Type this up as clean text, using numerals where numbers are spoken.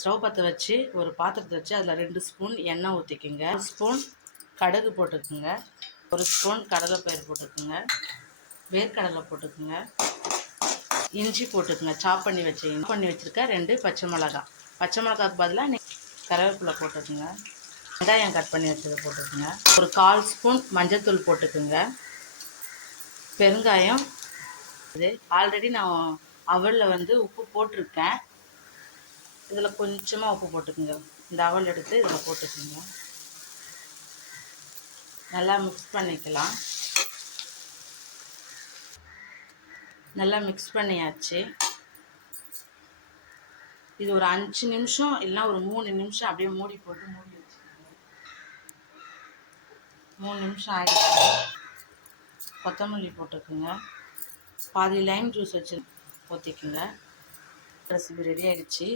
Stove பற்ற வச்சு ஒரு பாத்திரத்தை வச்சு அதில் 2 ஸ்பூன் எண்ணெய் ஊற்றிக்குங்க. 1 ஸ்பூன் கடுகு போட்டுக்குங்க. 1 ஸ்பூன் கடலைப்பயிறு போட்டுக்குங்க. வேர்க்கடலை போட்டுக்குங்க. இஞ்சி போட்டுக்குங்க. சாப் பண்ணி வச்சுருக்க 2 பச்சை மிளகாய். பச்சை மிளகாய்க்கு பதிலாக கருவேப்பிலை போட்டுக்குங்க. வெங்காயம் கட் பண்ணி வச்சதை போட்டுக்குங்க. ஒரு 1/4 ஸ்பூன் மஞ்சள்தூள் போட்டுக்குங்க. பெருங்காயம். இது ஆல்ரெடி நான் அவலில் உப்பு போட்டிருக்கேன். இதில் கொஞ்சமாக உப்பு போட்டுக்குங்க. இந்த அவல் எடுத்து இதில் போட்டுக்குங்க. நல்லா மிக்ஸ் பண்ணிக்கலாம். நல்லா மிக்ஸ் பண்ணியாச்சு. இது ஒரு 5 நிமிஷம் இல்லைனா ஒரு 3 நிமிஷம் அப்படியே மூடி வச்சுக்கோங்க. 3 நிமிஷம் ஆகிடுச்சு. கொத்தமல்லி போட்டுக்குங்க. பாதி லைம் ஜூஸ் வச்சு ஊற்றிக்குங்க. ரெசிபி ரெடி ஆகிடுச்சு.